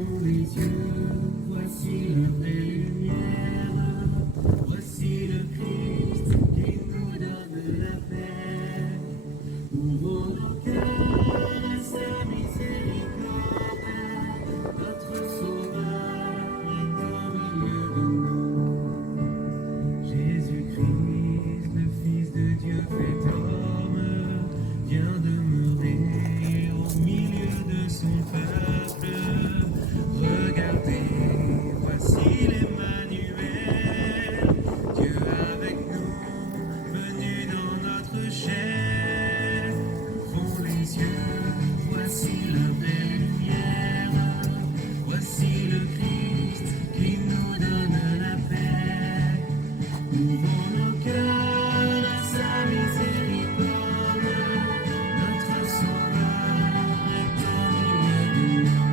Ouvrons les yeux, voici la vraie lumière. Voici le Christ qui nous donne la paix. Ouvrons nos cœurs à sa miséricorde. Notre Sauveur est au milieu de nous. Jésus-Christ, le Fils de Dieu fait homme, vient demeurer au milieu de son peuple. Regardez, voici l'Emmanuel, Dieu avec nous, venu dans notre chair. Ouvrons les yeux, voici la vraie lumière, voici le Christ qui nous donne la paix. Ouvrons nos cœurs à sa miséricorde, notre Sauveur est au milieu de nous.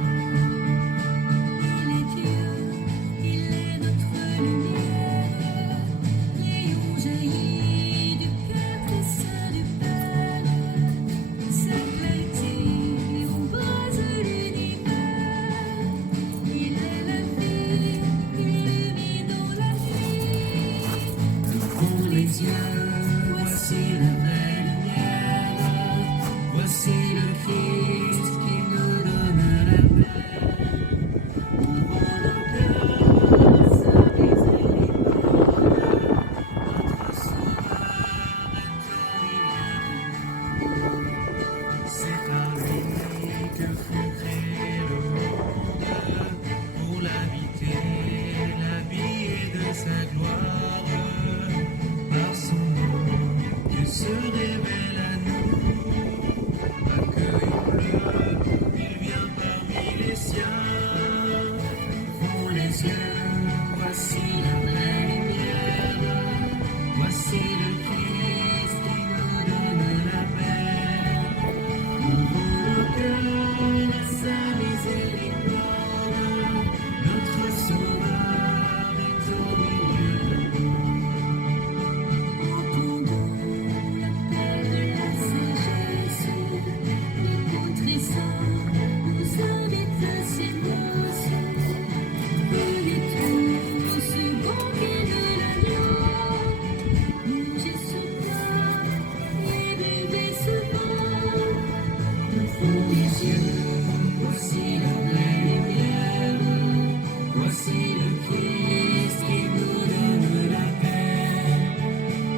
Il est Dieu, il est notre lumière, rayon jaillit du cœur très saint du Père. Sa clarté embrase l'univers. Il est la vie, illuminant la nuit. Ouvrons les yeux, voici la vraie lumière, voici le Christ qui nous donne la paix. Ouvrons nos cœurs à sa miséricorde, notre Sauveur est au milieu de nous. C'est par lui que fut créé le monde, pour l'habiter, l'habiller de sa gloire. Par son nom, Dieu se révèle à nous. Accueillons-le, il vient parmi les siens. Ouvrons les yeux, voici la vraie lumière. Voici le Christ qui nous donne la paix. Ouvrons nos cœurs à sa miséricorde. Notre Sauveur est au milieu de nous. Entendons l'appel de la sagesse, l'écoute récente nous invite à silence. Venez-vous au second quai de l'agneau, mangez ce pain et buvez ce vin. Ouvrons les yeux, voici la vraie lumière, voici le Christ qui nous donne la paix.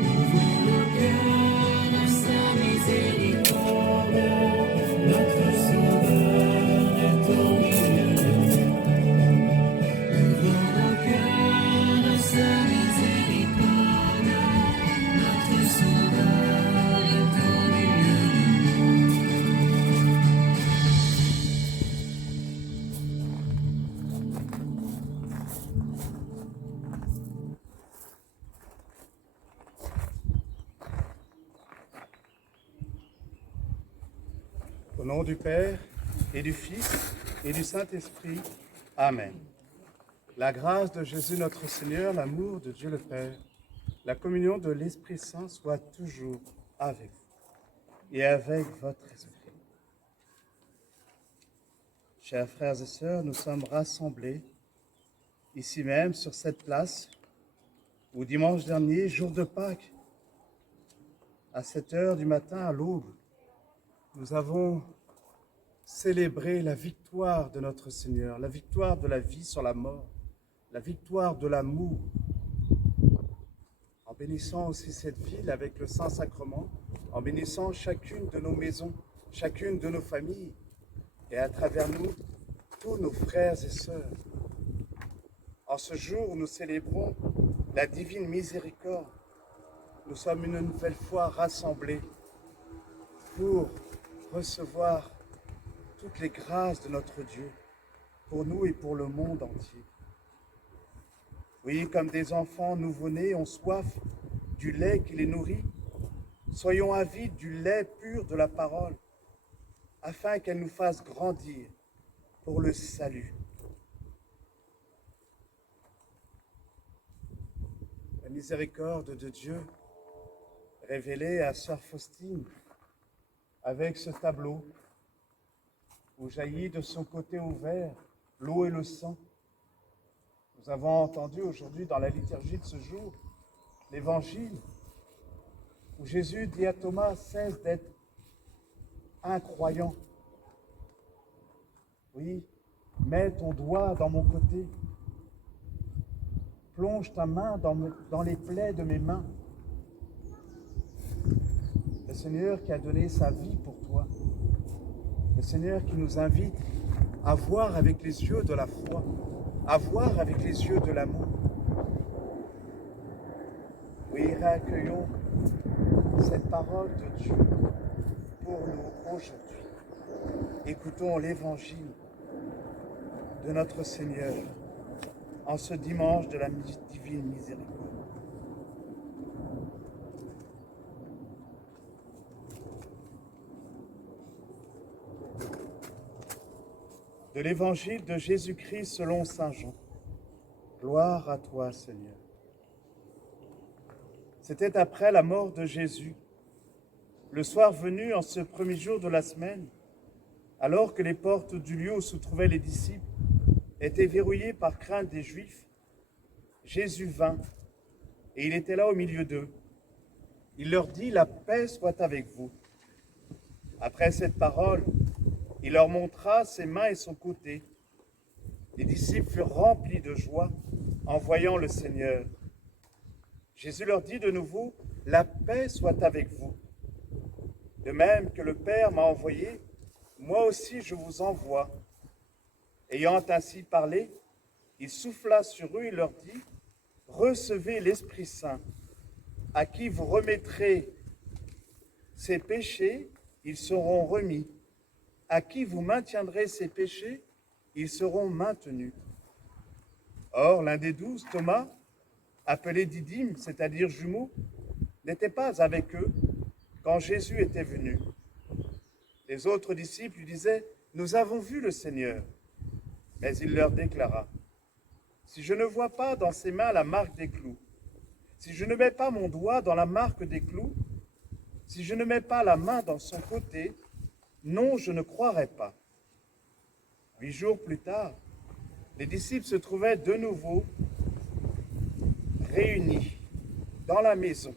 Ouvrons nos cœurs à sa miséricorde, notre Sauveur est au milieu de nous. Ouvrons nos cœurs à sa miséricorde, notre Sauveur est au milieu de nous. Au nom du Père, et du Fils, et du Saint-Esprit. Amen. La grâce de Jésus notre Seigneur, l'amour de Dieu le Père, la communion de l'Esprit Saint soit toujours avec vous et avec votre esprit. Chers frères et sœurs, nous sommes rassemblés ici même sur cette place où dimanche dernier, jour de Pâques, à 7 heures du matin à l'aube, nous avons célébré la victoire de notre Seigneur, la victoire de la vie sur la mort, la victoire de l'amour. En bénissant aussi cette ville avec le Saint-Sacrement, en bénissant chacune de nos maisons, chacune de nos familles, et à travers nous, tous nos frères et sœurs. En ce jour où nous célébrons la divine miséricorde, nous sommes une nouvelle fois rassemblés pour recevoir toutes les grâces de notre Dieu, pour nous et pour le monde entier. Oui, comme des enfants nouveau-nés ont soif du lait qui les nourrit, soyons avides du lait pur de la parole, afin qu'elle nous fasse grandir pour le salut. La miséricorde de Dieu révélée à sœur Faustine avec ce tableau où jaillit de son côté ouvert l'eau et le sang. Nous avons entendu aujourd'hui dans la liturgie de ce jour l'évangile où Jésus dit à Thomas, cesse d'être incroyant. Oui, mets ton doigt dans mon côté. Plonge ta main dans les plaies de mes mains. Le Seigneur qui a donné sa vie pour toi. Le Seigneur qui nous invite à voir avec les yeux de la foi, à voir avec les yeux de l'amour. Oui, réaccueillons cette parole de Dieu pour nous aujourd'hui. Écoutons l'évangile de notre Seigneur en ce dimanche de la divine miséricorde. De l'évangile de Jésus-Christ selon saint Jean. Gloire à toi, Seigneur. C'était après la mort de Jésus, le soir venu en ce premier jour de la semaine, alors que les portes du lieu où se trouvaient les disciples étaient verrouillées par crainte des Juifs, Jésus vint, et il était là au milieu d'eux. Il leur dit, la paix soit avec vous. Après cette parole, il leur montra ses mains et son côté. Les disciples furent remplis de joie en voyant le Seigneur. Jésus leur dit de nouveau, la paix soit avec vous. De même que le Père m'a envoyé, moi aussi je vous envoie. Ayant ainsi parlé, il souffla sur eux et leur dit, recevez l'Esprit Saint, à qui vous remettrez ses péchés, ils seront remis. À qui vous maintiendrez ses péchés, ils seront maintenus. Or, l'un des 12, Thomas, appelé Didyme, c'est-à-dire jumeau, n'était pas avec eux quand Jésus était venu. Les autres disciples lui disaient, nous avons vu le Seigneur. Mais il leur déclara, si je ne vois pas dans ses mains la marque des clous, si je ne mets pas mon doigt dans la marque des clous, si je ne mets pas la main dans son côté, non, je ne croirai pas. 8 jours plus tard, les disciples se trouvaient de nouveau réunis dans la maison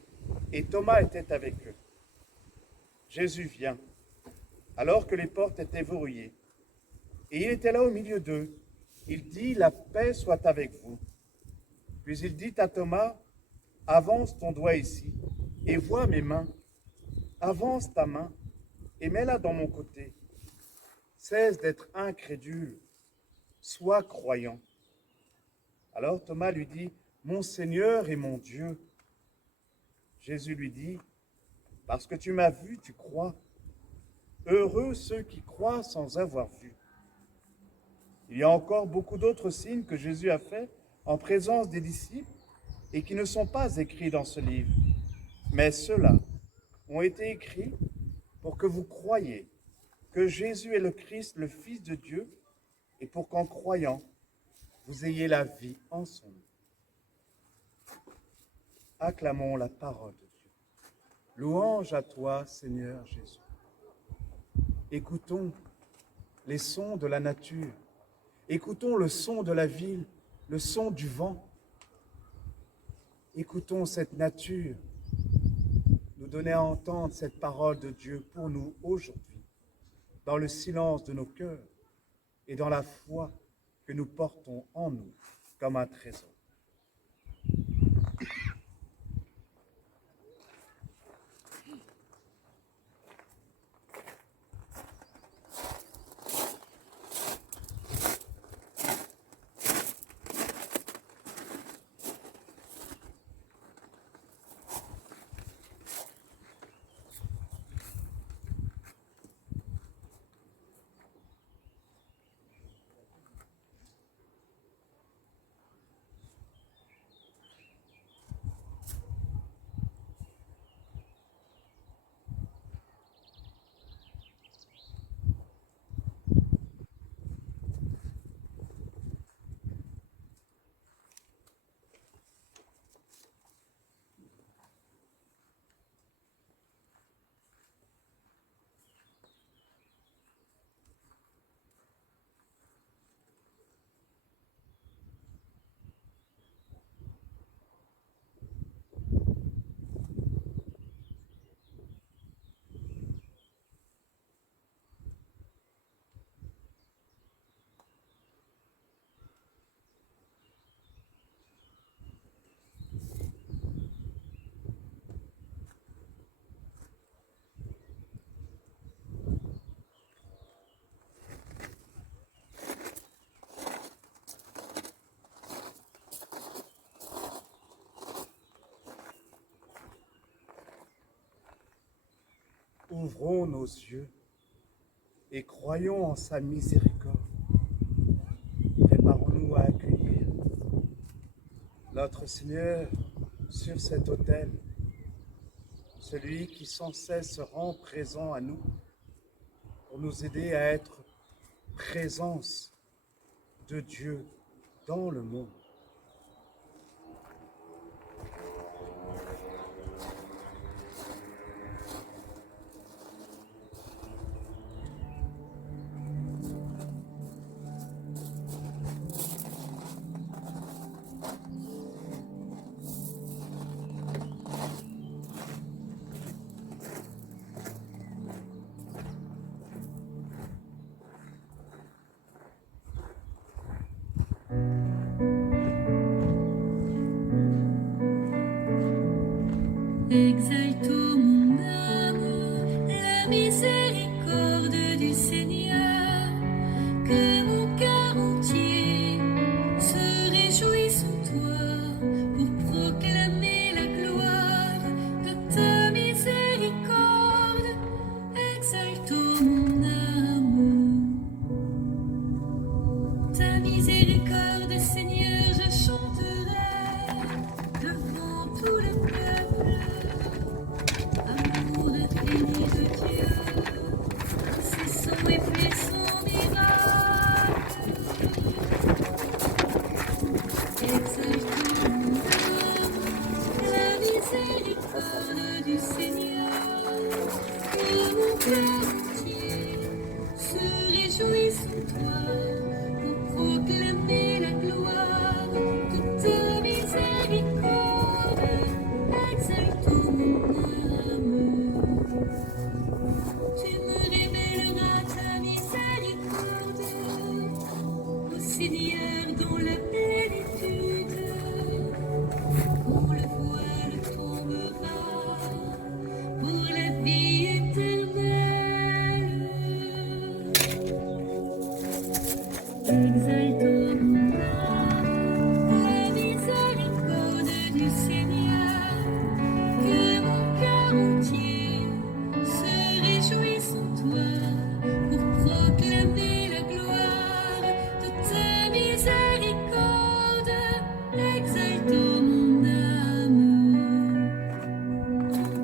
et Thomas était avec eux. Jésus vient, alors que les portes étaient verrouillées, et il était là au milieu d'eux. Il dit, la paix soit avec vous. Puis il dit à Thomas, avance ton doigt ici et vois mes mains. Avance ta main et mets-la dans mon côté. Cesse d'être incrédule, sois croyant. Alors Thomas lui dit, mon Seigneur et mon Dieu. Jésus lui dit, parce que tu m'as vu, tu crois. Heureux ceux qui croient sans avoir vu. Il y a encore beaucoup d'autres signes que Jésus a faits en présence des disciples et qui ne sont pas écrits dans ce livre. Mais ceux-là ont été écrits pour que vous croyiez que Jésus est le Christ, le Fils de Dieu, et pour qu'en croyant, vous ayez la vie en son nom. Acclamons la parole de Dieu. Louange à toi, Seigneur Jésus. Écoutons les sons de la nature. Écoutons le son de la ville, le son du vent. Écoutons cette nature nous donner à entendre cette parole de Dieu pour nous aujourd'hui, dans le silence de nos cœurs et dans la foi que nous portons en nous comme un trésor. ouvrons nos yeux et croyons en sa miséricorde. Préparons-nous à accueillir notre Seigneur sur cet autel, celui qui sans cesse se rend présent à nous pour nous aider à être présence de Dieu dans le monde. Exaltons mon âme, la miséricorde du Seigneur, que mon cœur entier se réjouisse en toi pour proclamer la gloire de ta miséricorde. Exaltons mon âme, ta miséricorde, Seigneur, je chanterai devant tout le peuple. Amour infini de Dieu, c'est son et fait son miracle. Exaltons mon âme, la miséricorde du Seigneur, que mon cœur entier se réjouisse en toi pour proclamer la gloire de ta miséricorde. Exaltons mon âme, tu me révéleras ta miséricorde, ô Seigneur, dans la plénitude, quand le voile tombera pour la vie éternelle. Exaltons mon âme, la miséricorde du Seigneur, que mon cœur entier se réjouisse en toi pour proclamer la gloire de ta miséricorde. Exaltons mon âme,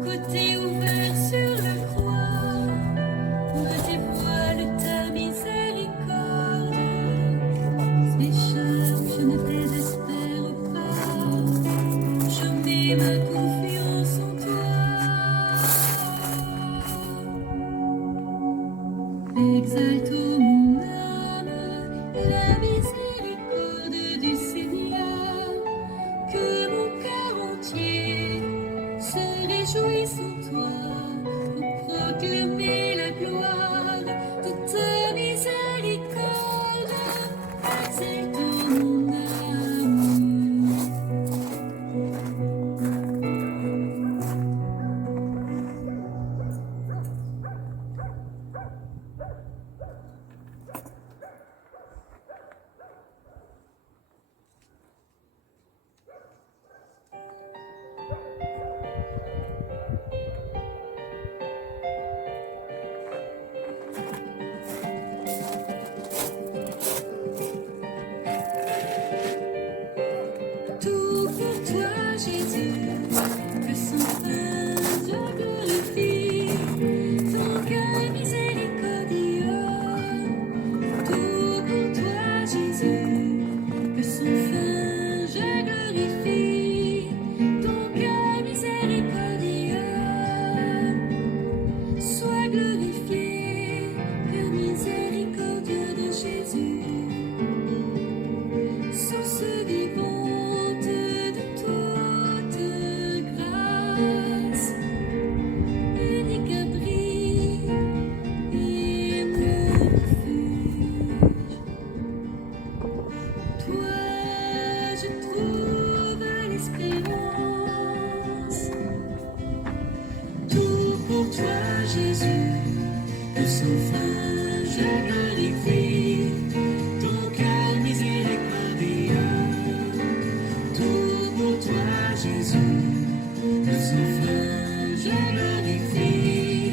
côté ouvert sur la croix, me dévoile ta miséricorde. Pécheur, je ne désespère pas, je mets ma confiance en toi. Exaltons mon âme, la miséricorde du Seigneur, que mon cœur entier se réjouisse en toi pour proclamer la gloire de ta miséricorde. Exaltons mon âme. Tout pour toi, Jésus, que sans fin je glorifie ton cœur miséricordieux. Tout pour toi, Jésus, que sans fin je glorifie ton cœur miséricordieux. Sois glorifié, cœur miséricordieux de Jésus, source vivante de toute grâce, unique abri et mon refuge. Toi, je trouve l'espérance. Tout pour toi, Jésus, que sans fin je glorifie ton cœur miséricordieux. Tout pour toi, Jésus, que sans fin je glorifie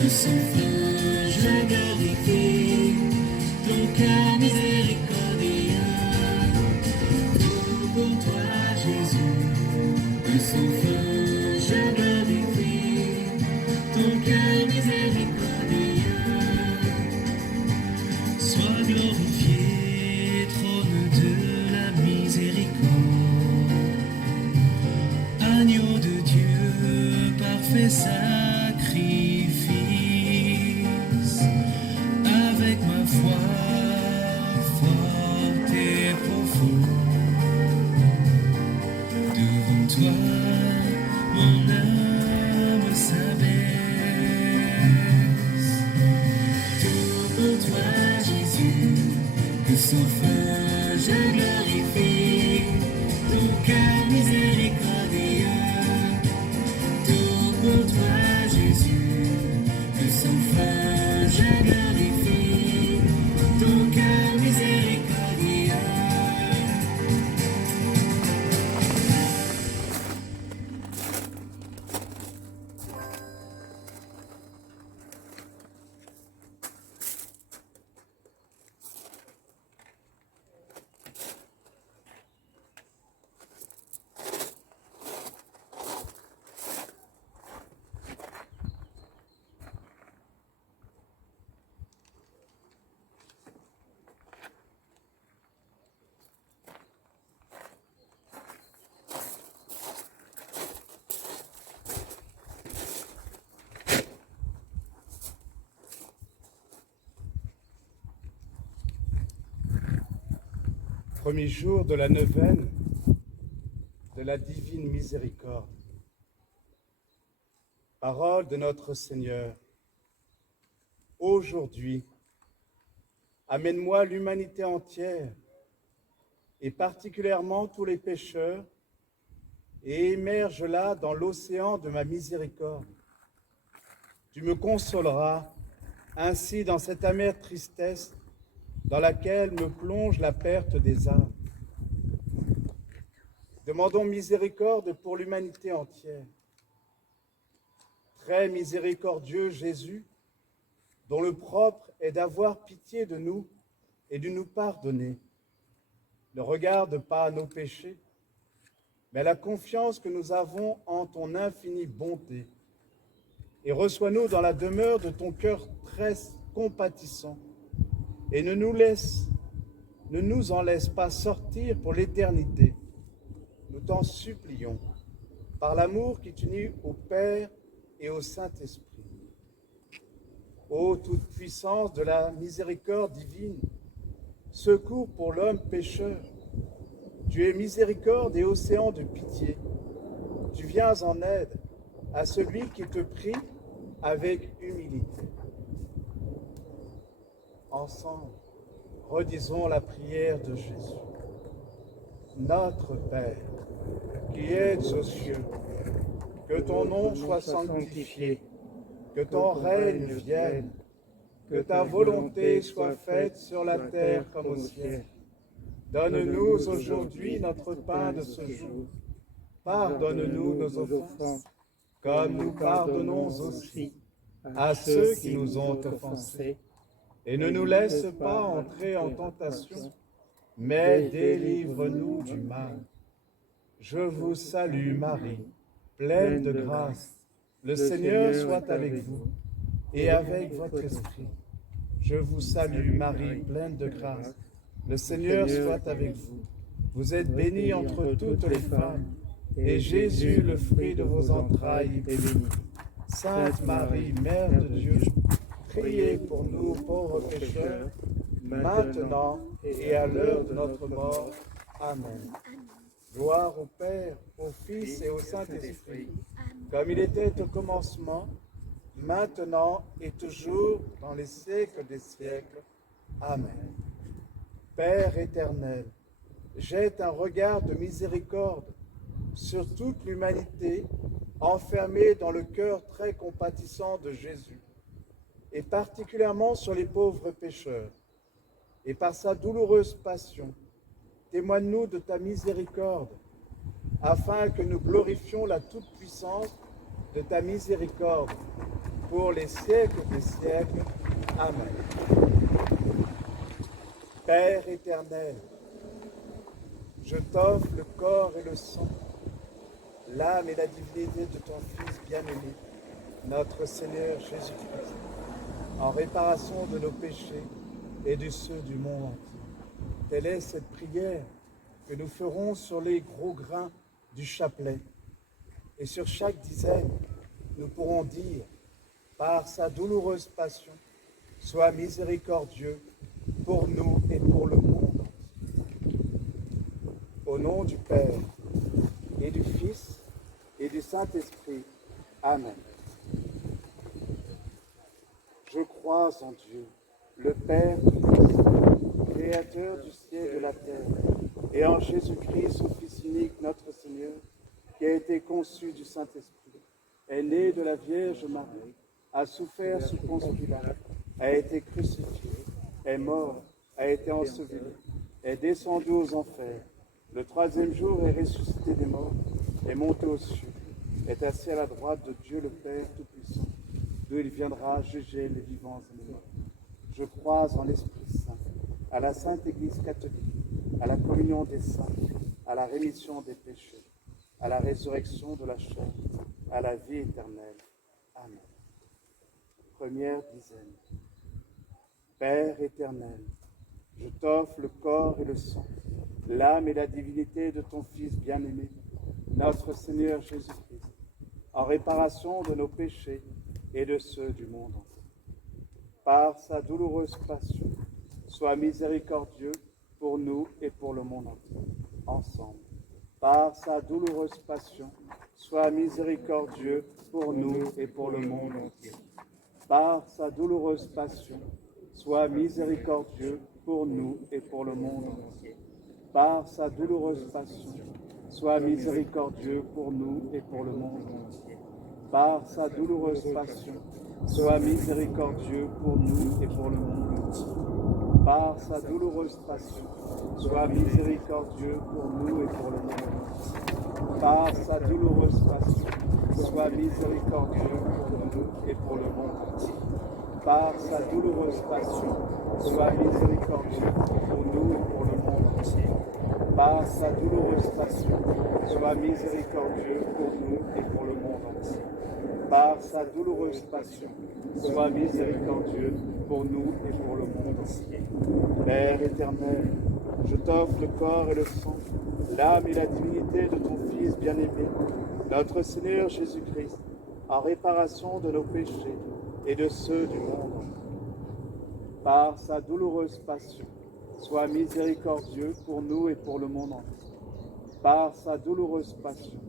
que sans fin je glorifie ton cœur miséricordieux. Tout pour toi, Jésus, que sans fin je glorifie ton cœur miséricordieux. Sois glorifié, trône de la miséricorde, agneau de Dieu, parfait sacrifice. Avec ma foi forte et profonde, devant toi, mon âme s'abaisse. Tout pour toi, Jésus, que sans fin je glorifie ton cœur miséricordieux. Tout pour toi, Jésus, que sans fin je glorifie ton cœur miséricordieux. Premier jour de la neuvaine de la divine miséricorde. Parole de notre Seigneur. Aujourd'hui, amène-moi l'humanité entière, et particulièrement tous les pécheurs, et émerge-la dans l'océan de ma miséricorde. Tu me consoleras ainsi dans cette amère tristesse dans laquelle me plonge la perte des âmes. Demandons miséricorde pour l'humanité entière. Très miséricordieux Jésus, dont le propre est d'avoir pitié de nous et de nous pardonner, ne regarde pas nos péchés, mais la confiance que nous avons en ton infinie bonté, et reçois-nous dans la demeure de ton cœur très compatissant, et ne nous en laisse pas sortir pour l'éternité. Nous t'en supplions, par l'amour qui t'unit au Père et au Saint-Esprit. Ô toute puissance de la miséricorde divine, secours pour l'homme pécheur, tu es miséricorde et océan de pitié. Tu viens en aide à celui qui te prie avec humilité. Ensemble, redisons la prière de Jésus. Notre Père, qui es aux cieux, que ton nom soit sanctifié, que ton règne vienne, que ta volonté soit faite sur la terre comme au ciel. Donne-nous aujourd'hui notre pain de ce jour. Pardonne-nous nos offenses, comme nous pardonnons aussi à ceux qui nous ont offensés. Et ne nous laisse pas entrer en tentation, mais délivre-nous du mal. Je vous salue Marie, pleine de grâce. Le Seigneur soit avec vous et avec votre esprit. Je vous salue Marie, pleine de grâce. Le Seigneur soit avec vous. Vous êtes bénie entre toutes les femmes, et Jésus, le fruit de vos entrailles, est béni. Sainte Marie, Mère de Dieu, priez pour nous pauvres pécheurs, maintenant et à l'heure de notre mort. Amen. Gloire au Père, au Fils et au Saint-Esprit, comme il était au commencement, maintenant et toujours, dans les siècles des siècles. Amen. Père éternel, jette un regard de miséricorde sur toute l'humanité enfermée dans le cœur très compatissant de Jésus, et particulièrement sur les pauvres pécheurs. Et par sa douloureuse passion, témoigne-nous de ta miséricorde, afin que nous glorifions la toute-puissance de ta miséricorde pour les siècles des siècles. Amen. Père éternel, je t'offre le corps et le sang, l'âme et la divinité de ton Fils bien-aimé, notre Seigneur Jésus-Christ, en réparation de nos péchés et de ceux du monde entier. Telle est cette prière que nous ferons sur les gros grains du chapelet. Et sur chaque dizaine, nous pourrons dire, par sa douloureuse passion, sois miséricordieux pour nous et pour le monde entier. Au nom du Père, et du Fils, et du Saint-Esprit. Amen. Je crois en Dieu, le Père tout-puissant, Créateur du ciel et de la terre, et en Jésus-Christ, son Fils unique, notre Seigneur, qui a été conçu du Saint-Esprit, est né de la Vierge Marie, a souffert sous Ponce Pilate, a été crucifié, est mort, a été enseveli, est descendu aux enfers. Le troisième jour est ressuscité des morts, est monté aux cieux, est assis à la droite de Dieu le Père Tout-Puissant, d'où il viendra juger les vivants et les morts. Je crois en l'Esprit Saint, à la Sainte Église catholique, à la communion des saints, à la rémission des péchés, à la résurrection de la chair, à la vie éternelle. Amen. Première dizaine. Père éternel, je t'offre le corps et le sang, l'âme et la divinité de ton Fils bien-aimé, notre Seigneur Jésus-Christ, en réparation de nos péchés et de ceux du monde entier. Par sa douloureuse passion, sois miséricordieux pour nous et pour le monde entier. Ensemble. Par sa douloureuse passion, sois miséricordieux pour nous et pour le monde entier. Par sa douloureuse passion, sois miséricordieux pour nous et pour le monde entier. Par sa douloureuse passion, sois miséricordieux pour nous et pour le monde entier. Par sa douloureuse passion, sois miséricordieux pour nous et pour le monde entier. Par sa douloureuse passion, sois miséricordieux pour nous et pour le monde entier. Par sa douloureuse passion, sois miséricordieux pour nous et pour le monde entier. Par sa douloureuse passion, sois miséricordieux pour nous et pour le monde entier. Par sa douloureuse passion, sois miséricordieux pour nous et pour le monde entier. Par sa douloureuse passion, sois miséricordieux pour nous et pour le monde entier. Père éternel, je t'offre le corps et le sang, l'âme et la divinité de ton Fils bien-aimé, notre Seigneur Jésus-Christ, en réparation de nos péchés et de ceux du monde. Par sa douloureuse passion, sois miséricordieux pour nous et pour le monde entier. Par sa douloureuse passion,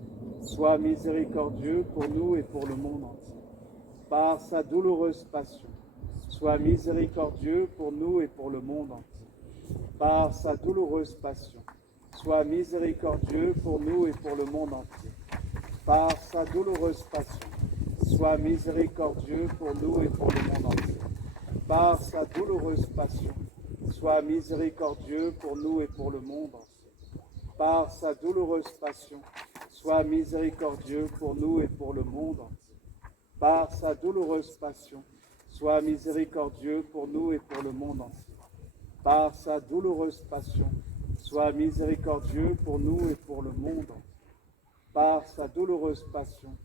sois miséricordieux pour nous et pour le monde entier. Par sa douloureuse passion, sois miséricordieux pour nous et pour le monde entier. Par sa douloureuse passion, sois miséricordieux pour nous et pour le monde entier. Par sa douloureuse passion, sois miséricordieux pour nous et pour le monde entier. Par sa douloureuse passion, sois miséricordieux pour nous et pour le monde entier. Par sa douloureuse passion, sois miséricordieux pour nous et pour le monde entier. Par sa douloureuse passion, sois miséricordieux pour nous et pour le monde entier. Par sa douloureuse passion, sois miséricordieux pour nous et pour le monde entier. Par sa douloureuse passion,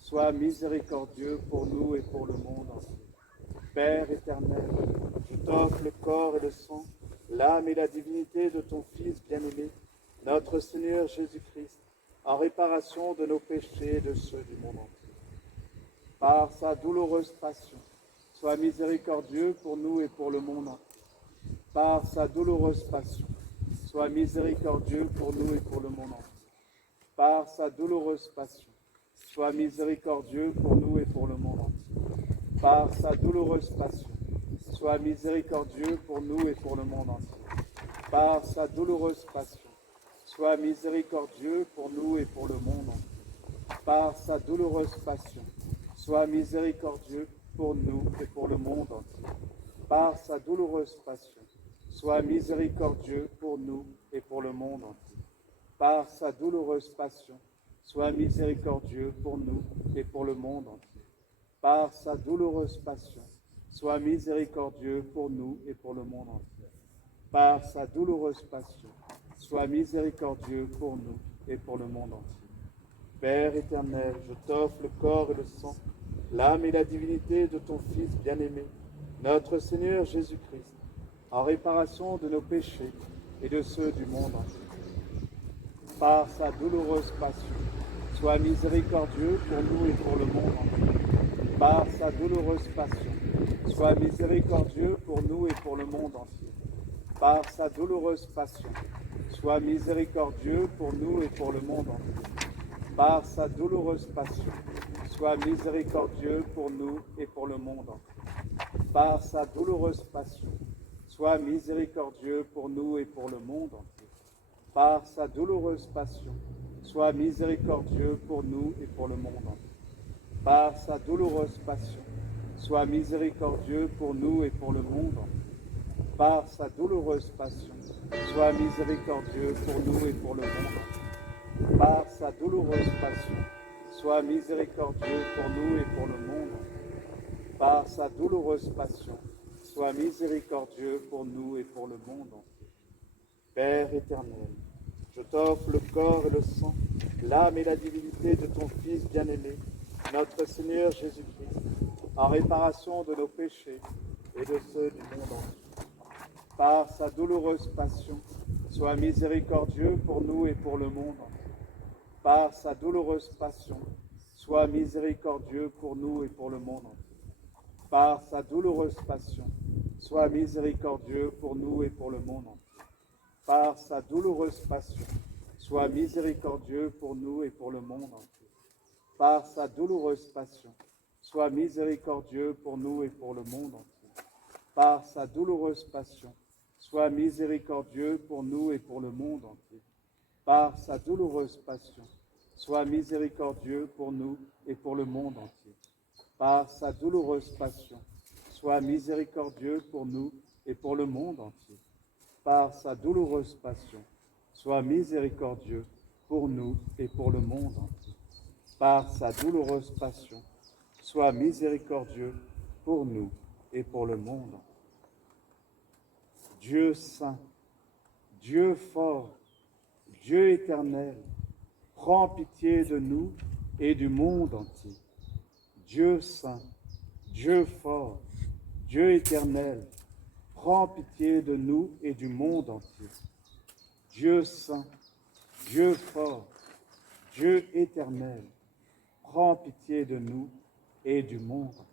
sois miséricordieux pour nous et pour le monde entier. Père éternel, je t'offre le corps et le sang, l'âme et la divinité de ton Fils bien-aimé, notre Seigneur Jésus-Christ, en réparation de nos péchés et de ceux du monde entier. Par sa douloureuse passion, sois miséricordieux pour nous et pour le monde entier. Par sa douloureuse passion, sois miséricordieux pour nous et pour le monde entier. Par sa douloureuse passion, sois miséricordieux pour nous et pour le monde entier. Par sa douloureuse passion, sois miséricordieux pour nous et pour le monde entier. Par sa douloureuse passion, sois miséricordieux pour nous et pour le monde entier. Par sa douloureuse passion, sois miséricordieux pour nous et pour le monde entier. Par sa douloureuse passion, sois miséricordieux pour nous et pour le monde entier. Par sa douloureuse passion, sois miséricordieux pour nous et pour le monde entier. par sa douloureuse passion, sois miséricordieux pour nous et pour le monde entier. Par sa douloureuse passion, sois miséricordieux pour nous et pour le monde entier. Père éternel, je t'offre le corps et le sang, l'âme et la divinité de ton Fils bien-aimé, notre Seigneur Jésus-Christ, en réparation de nos péchés et de ceux du monde entier. Par sa douloureuse passion, sois miséricordieux pour nous et pour le monde entier. Par sa douloureuse passion, sois miséricordieux pour nous et pour le monde entier. Par sa douloureuse passion, sois miséricordieux pour nous et pour le monde entier. Par sa douloureuse passion, sois miséricordieux pour nous et pour le monde entier. Par sa douloureuse passion, sois miséricordieux pour nous et pour le monde entier. Par sa douloureuse passion, sois miséricordieux pour nous et pour le monde entier. Par sa douloureuse passion, sois miséricordieux pour nous et pour le monde entier. Par sa douloureuse passion, sois miséricordieux pour nous et pour le monde entier. Par sa douloureuse passion, sois miséricordieux pour nous et pour le monde entier. Par sa douloureuse passion, sois miséricordieux pour nous et pour le monde entier. Père éternel, je t'offre le corps et le sang, l'âme et la divinité de ton Fils bien-aimé, notre Seigneur Jésus-Christ, en réparation de nos péchés et de ceux du monde entier. Par sa douloureuse passion, sois miséricordieux pour nous et pour le monde entier. Par sa douloureuse passion, sois miséricordieux pour nous et pour le monde entier. Par sa douloureuse passion, sois miséricordieux pour nous et pour le monde entier. Par sa douloureuse passion, sois miséricordieux pour nous et pour le monde entier. Par sa douloureuse passion, sois miséricordieux pour nous et pour le monde entier. Par sa douloureuse passion, sois miséricordieux pour nous et pour le monde entier. Par sa douloureuse passion, sois miséricordieux pour nous et pour le monde entier. Par sa douloureuse passion, sois miséricordieux pour nous et pour le monde entier. Par sa douloureuse passion, sois miséricordieux pour nous et pour le monde entier. Par sa douloureuse passion, sois miséricordieux pour nous et pour le monde entier. Dieu saint, Dieu fort, Dieu éternel, prends pitié de nous et du monde entier. Dieu saint, Dieu fort, Dieu éternel, prends pitié de nous et du monde entier. Dieu saint, Dieu fort, Dieu éternel, prends pitié de nous et du monde entier.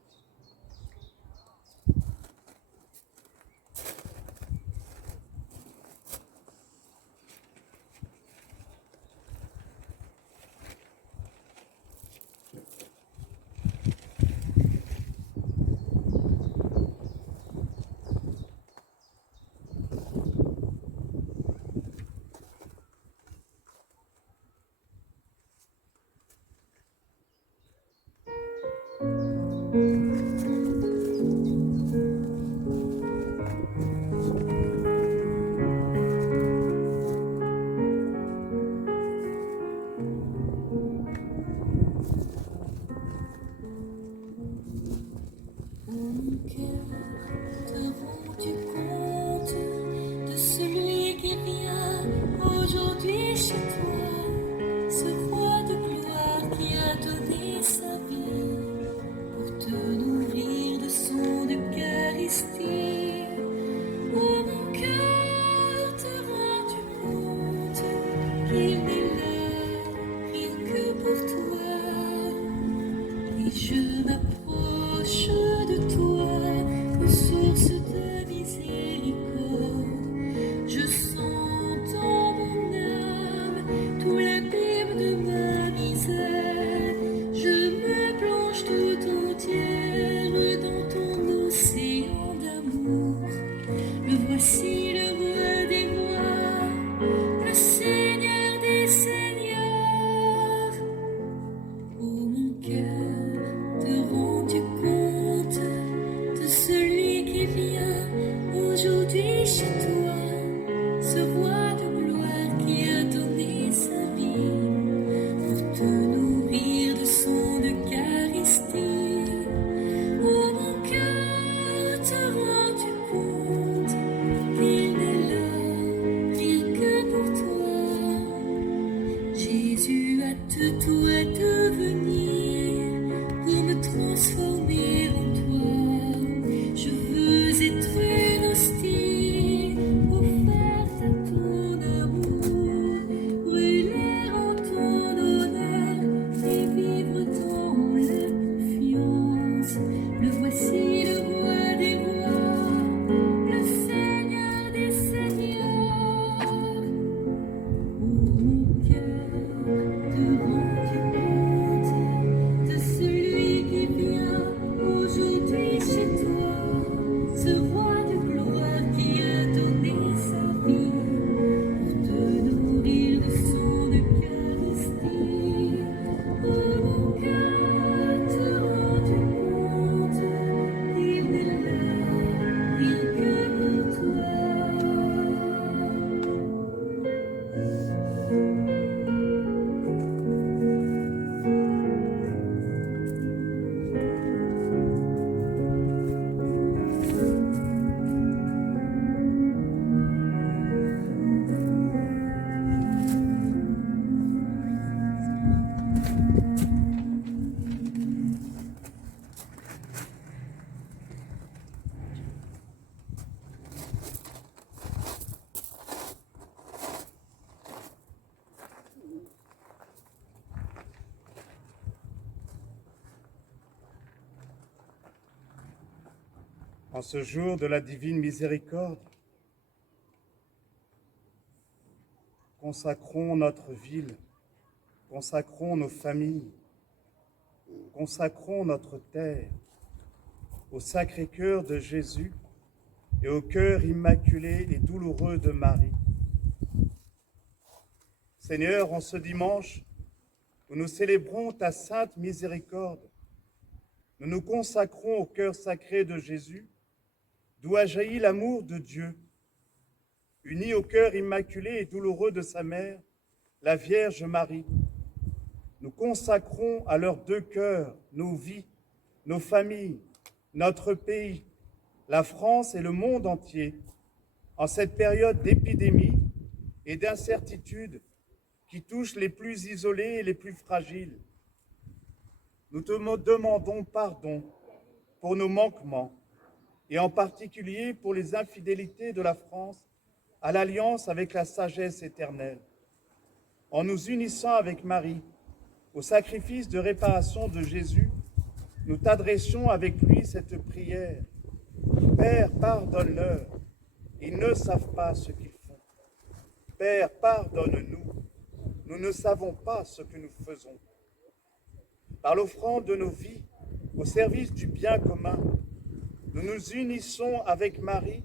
Te nourrir de son Eucharistie. En ce jour de la divine miséricorde, consacrons notre ville, consacrons nos familles, consacrons notre terre au Sacré-Cœur de Jésus et au cœur immaculé et douloureux de Marie. Seigneur, en ce dimanche où nous célébrons ta sainte miséricorde, nous nous consacrons au cœur sacré de Jésus, d'où a jailli l'amour de Dieu, uni au cœur immaculé et douloureux de sa mère, la Vierge Marie. Nous consacrons à leurs deux cœurs nos vies, nos familles, notre pays, la France et le monde entier, en cette période d'épidémie et d'incertitude qui touche les plus isolés et les plus fragiles. Nous te demandons pardon pour nos manquements, et en particulier pour les infidélités de la France à l'alliance avec la sagesse éternelle. En nous unissant avec Marie au sacrifice de réparation de Jésus, nous t'adressions avec lui cette prière. Père, pardonne-leur, ils ne savent pas ce qu'ils font. Père, pardonne-nous, nous ne savons pas ce que nous faisons. Par l'offrande de nos vies au service du bien commun, nous nous unissons avec Marie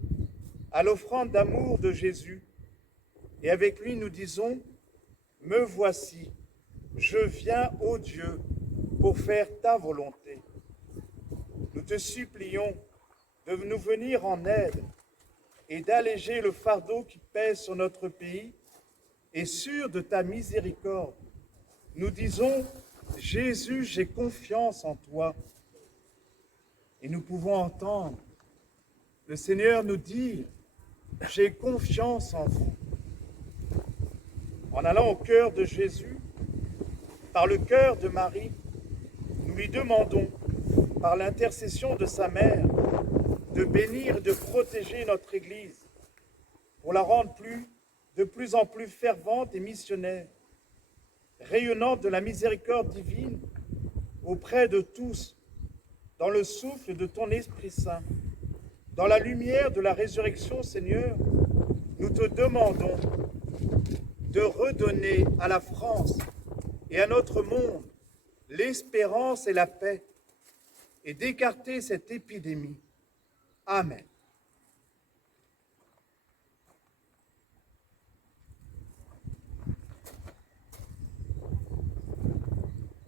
à l'offrande d'amour de Jésus, et avec lui nous disons, me voici, je viens, ô Dieu, pour faire ta volonté. Nous te supplions de nous venir en aide et d'alléger le fardeau qui pèse sur notre pays, et sûr de ta miséricorde, nous disons, Jésus, j'ai confiance en toi. Et nous pouvons entendre le Seigneur nous dire, j'ai confiance en vous. En allant au cœur de Jésus, par le cœur de Marie, nous lui demandons, par l'intercession de sa mère, de bénir et de protéger notre Église, pour la rendre de plus en plus fervente et missionnaire, rayonnante de la miséricorde divine auprès de tous, dans le souffle de ton Esprit Saint. Dans la lumière de la résurrection, Seigneur, nous te demandons de redonner à la France et à notre monde l'espérance et la paix, et d'écarter cette épidémie. Amen.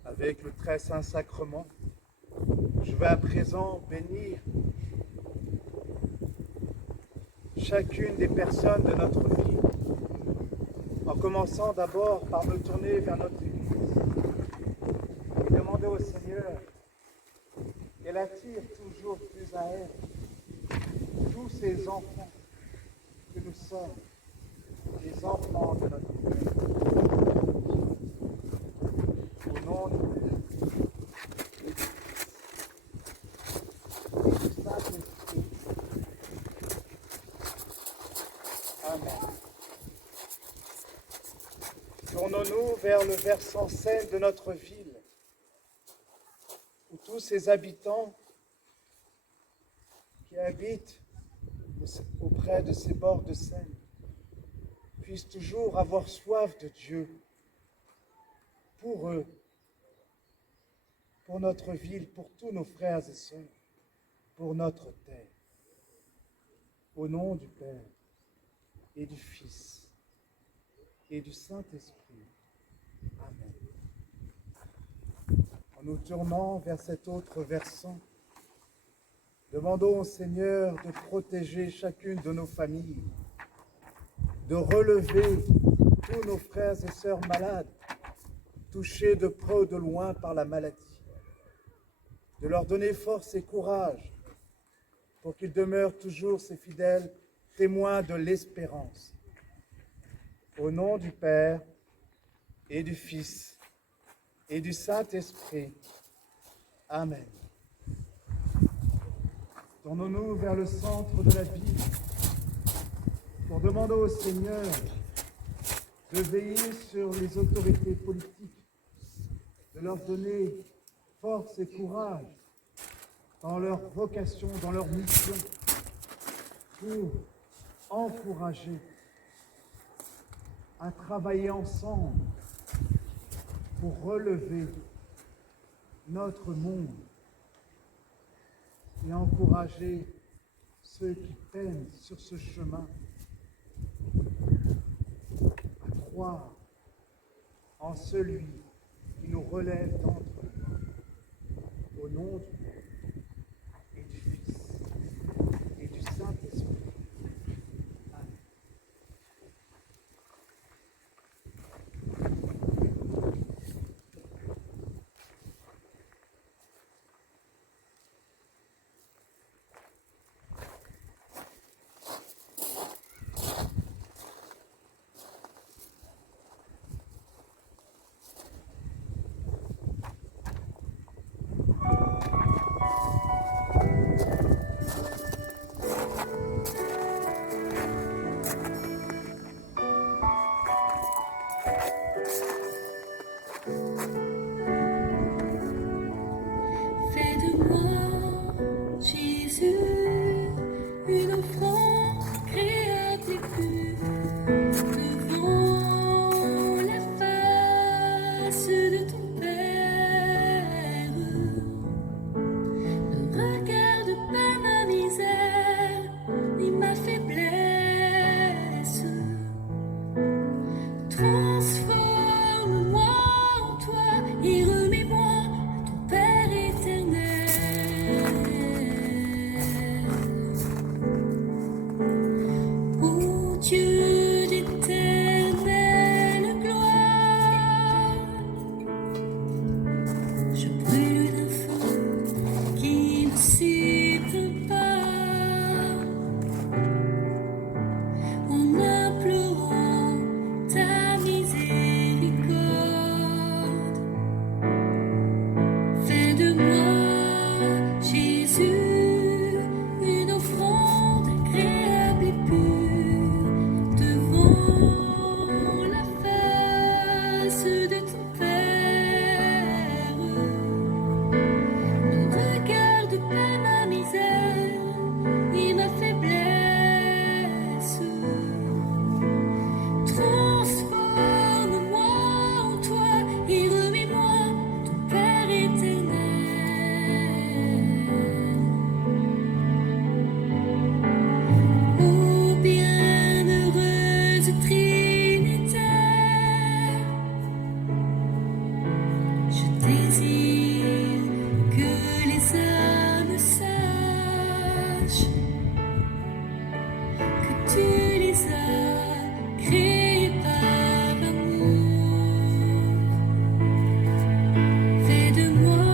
Avec le très saint sacrement, je vais à présent bénir chacune des personnes de notre vie, en commençant d'abord par me tourner vers notre Église et demander au Seigneur qu'elle attire toujours plus à elle tous ces enfants que nous sommes, les enfants de notre Père. Au nom du Père et du Saint-Esprit. Amen. Tournons-nous vers le versant Seine de notre ville, où tous ces habitants qui habitent auprès de ces bords de Seine puissent toujours avoir soif de Dieu, pour eux, pour notre ville, pour tous nos frères et sœurs, pour notre terre. Au nom du Père et du Fils et du Saint-Esprit. Amen. En nous tournant vers cet autre versant, demandons au Seigneur de protéger chacune de nos familles, de relever tous nos frères et sœurs malades, touchés de près ou de loin par la maladie, de leur donner force et courage pour qu'ils demeurent toujours ces fidèles témoins de l'espérance. Au nom du Père et du Fils et du Saint-Esprit. Amen. Tournons-nous vers le centre de la ville pour demander au Seigneur de veiller sur les autorités politiques, de leur donner force et courage dans leur vocation, dans leur mission, pour encourager à travailler ensemble pour relever notre monde et encourager ceux qui peinent sur ce chemin à croire en celui qui nous relève d'entre eux, au nom du Père et du Fils et du Saint-Esprit. Amen. Fais de moi, Jésus, une offrande agréable et pure devant la face de ton Père. Ne regarde pas ma misère ni ma faiblesse. Transforme-moi en toi et remets-moi ton Père éternel. Ô Dieu d'éternelle gloire, je brûle d'un feu qui ne s'éteint pas en implorant ta miséricorde. Fais de moi, Jésus, une offrande agréable et pure devant la face de ton Père. Ne regarde pas ma misère et ma faiblesse. Transforme-moi en toi et remets-moi ton Père éternel. Ô bienheureuse Trinité, je désire que les âmes sachent que tu les as créés par amour. Fais de moi,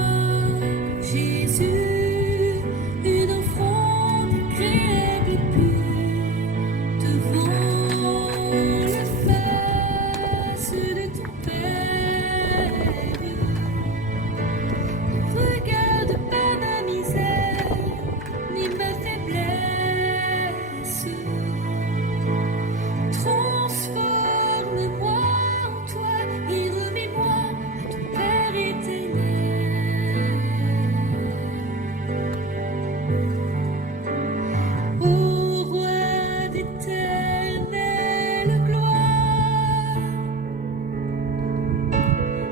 Jésus, une offrande agréable et pure devant la face de ton Père. Ne regarde pas ma misère ni ma faiblesse. Transforme-moi en toi et remets-moi à ton Père éternel. Ô roi d'éternelle gloire,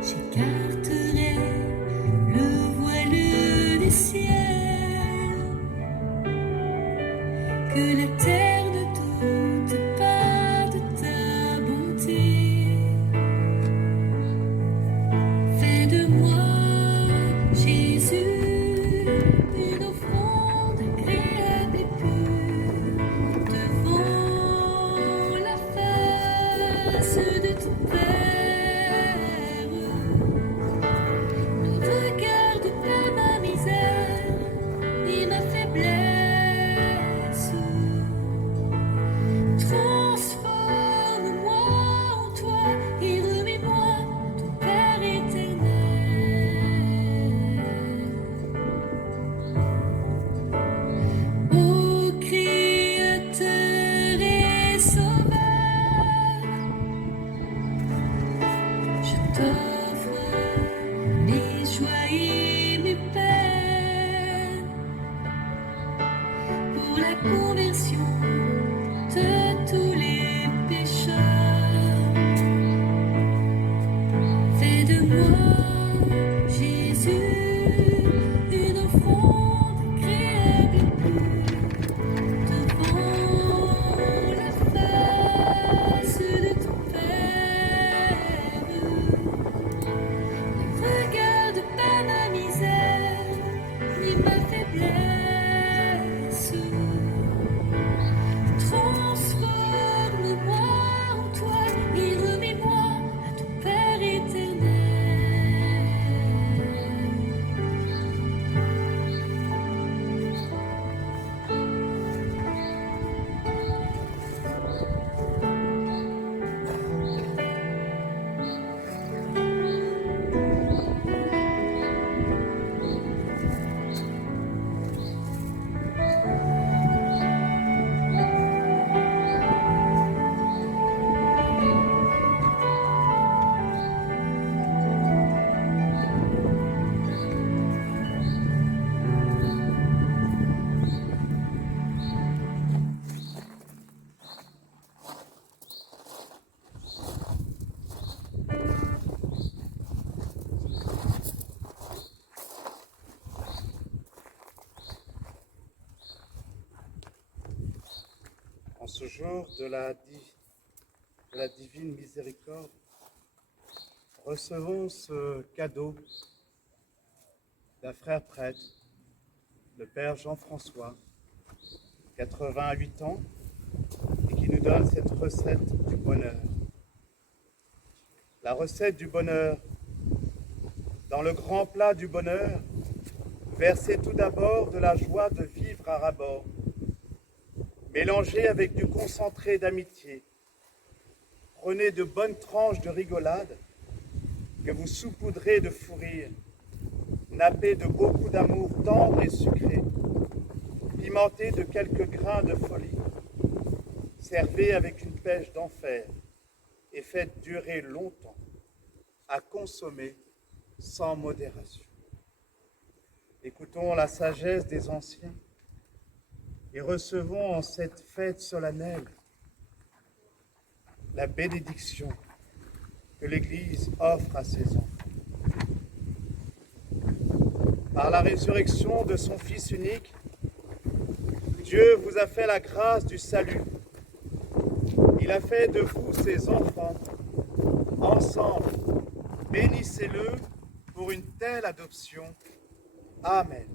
j'écarterai le voile des ciels, que la terre ne doute pas de ta bonté. Fais de moi, Jésus, une offrande agréable et pure devant la face de ton Père. Ne regarde pas ma misère et ma faiblesse. pour la conversion de tous les pécheurs. Fais de moi, Jésus, une offrande agréable et pure devant la face de ton Père. Ne regarde pas ma misère ni ma faiblesse. Transforme-moi en toi et remets-moi à ton Père éternel. En ce jour de la divine miséricorde, recevons ce cadeau d'un frère prêtre, le Père Jean-François, 88 ans, et qui nous donne cette recette du bonheur. La recette du bonheur. Dans le grand plat du bonheur, versez tout d'abord de la joie de vivre à ras-bord, mélangez avec du concentré d'amitié. Prenez de bonnes tranches de rigolade que vous saupoudrez de fou rire, nappez de beaucoup d'amour tendre et sucré, pimentez de quelques grains de folie, servez avec une pêche d'enfer et faites durer longtemps, à consommer sans modération. Écoutons la sagesse des anciens et recevons en cette fête solennelle la bénédiction que l'Église offre à ses enfants. Par la résurrection de son Fils unique, Dieu vous a fait la grâce du salut. Il a fait de vous ses enfants. Ensemble, bénissez-le pour une telle adoption. Amen.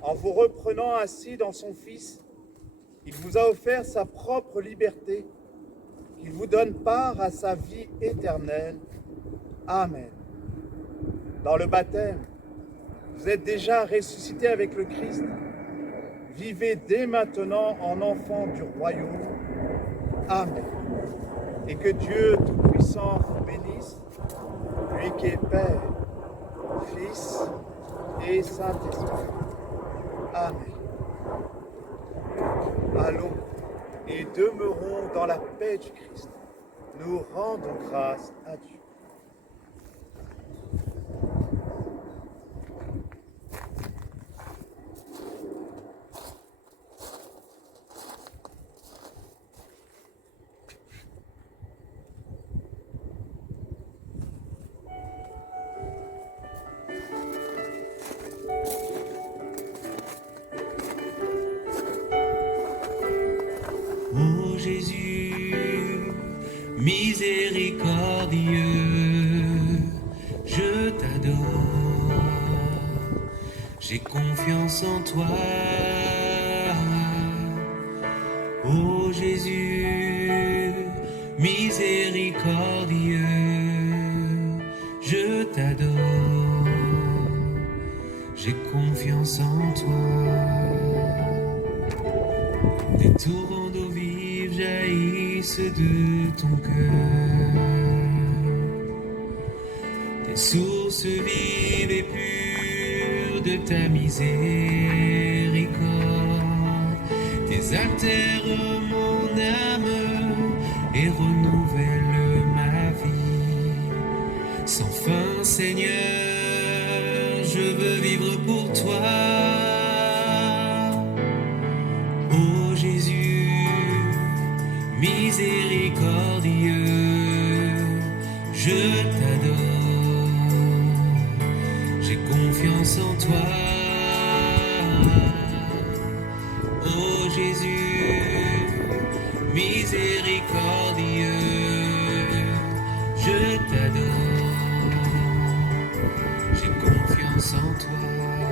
En vous reprenant ainsi dans son Fils, il vous a offert sa propre liberté, qu'il vous donne part à sa vie éternelle. Amen. Dans le baptême, vous êtes déjà ressuscité avec le Christ. Vivez dès maintenant en enfants du royaume. Amen. Et que Dieu Tout-Puissant vous bénisse, lui qui est Père, Fils et Saint-Esprit. Amen. Allons et demeurons dans la paix du Christ. Nous rendons grâce à Dieu. Ô Jésus, miséricordieux, je t'adore, j'ai confiance en toi. Ô Jésus, miséricordieux, je t'adore, j'ai confiance en toi. Des torrents d'eau vive jaillissent de ton cœur, des sources vives et pures de ta miséricorde, désaltèrent mon âme et renouvellent ma vie. Sans fin, Seigneur, je veux vivre pour toi. Je t'adore, j'ai confiance en toi. Oh Jésus, miséricordieux, je t'adore, j'ai confiance en toi.